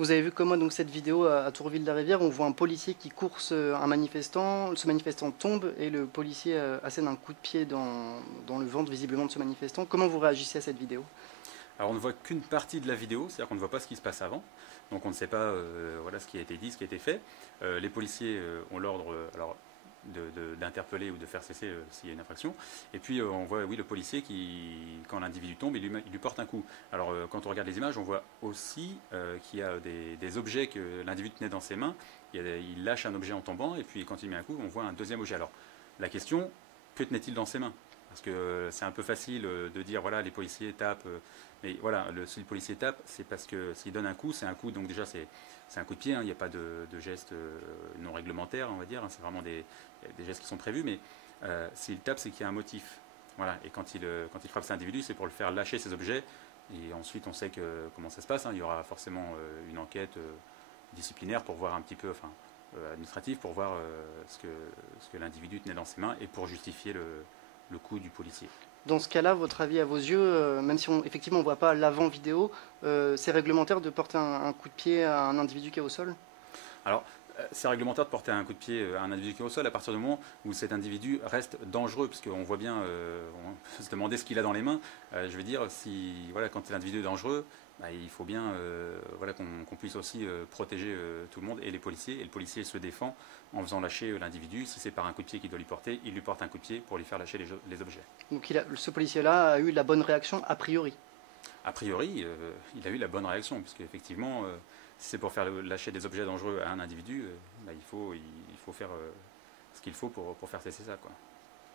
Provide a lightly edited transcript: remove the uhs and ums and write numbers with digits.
Vous avez vu comme moi donc cette vidéo à Tourville-la-Rivière, on voit un policier qui course un manifestant, ce manifestant tombe et le policier assène un coup de pied dans le ventre visiblement de ce manifestant. Comment vous réagissez à cette vidéo? Alors on ne voit qu'une partie de la vidéo, c'est-à-dire qu'on ne voit pas ce qui se passe avant, donc on ne sait pas voilà, ce qui a été dit, ce qui a été fait. Les policiers ont l'ordre d'interpeller ou de faire cesser s'il y a une infraction. Et puis on voit oui, le policier qui, quand l'individu tombe, il lui porte un coup. Alors quand on regarde les images, on voit aussi qu'il y a des objets que l'individu tenait dans ses mains. Il lâche un objet en tombant et puis quand il met un coup, on voit un deuxième objet. Alors la question, que tenait-il dans ses mains? Parce que c'est un peu facile de dire voilà les policiers tapent, mais voilà si le policier tape c'est parce que s'il donne un coup c'est un coup, donc déjà c'est un coup de pied, hein, il n'y a pas de geste non réglementaire on va dire, hein, c'est vraiment des gestes qui sont prévus, mais s'il tape c'est qu'il y a un motif. Voilà, et quand il frappe cet individu c'est pour le faire lâcher ses objets, et ensuite on sait comment ça se passe, hein, il y aura forcément une enquête disciplinaire pour voir un petit peu, enfin administrative, pour voir ce que l'individu tenait dans ses mains et pour justifier le coup du policier. Dans ce cas-là, votre avis à vos yeux, même si effectivement on ne voit pas l'avant vidéo, c'est réglementaire de porter un coup de pied à un individu qui est au sol? Alors, c'est réglementaire de porter un coup de pied à un individu qui est au sol à partir du moment où cet individu reste dangereux, parce qu'on voit bien, on peut se demander ce qu'il a dans les mains. Je veux dire, si, voilà, quand l'individu est dangereux, bah, il faut bien voilà, qu'on puisse aussi protéger tout le monde et les policiers. Et le policier se défend en faisant lâcher l'individu. Si c'est par un coup de pied qu'il doit lui porter, il lui porte un coup de pied pour lui faire lâcher les objets. Donc ce policier-là a eu la bonne réaction a priori. A priori, il a eu la bonne réaction, puisque effectivement, si c'est pour faire lâcher des objets dangereux à un individu, bah, il faut faire ce qu'il faut pour faire cesser ça, quoi.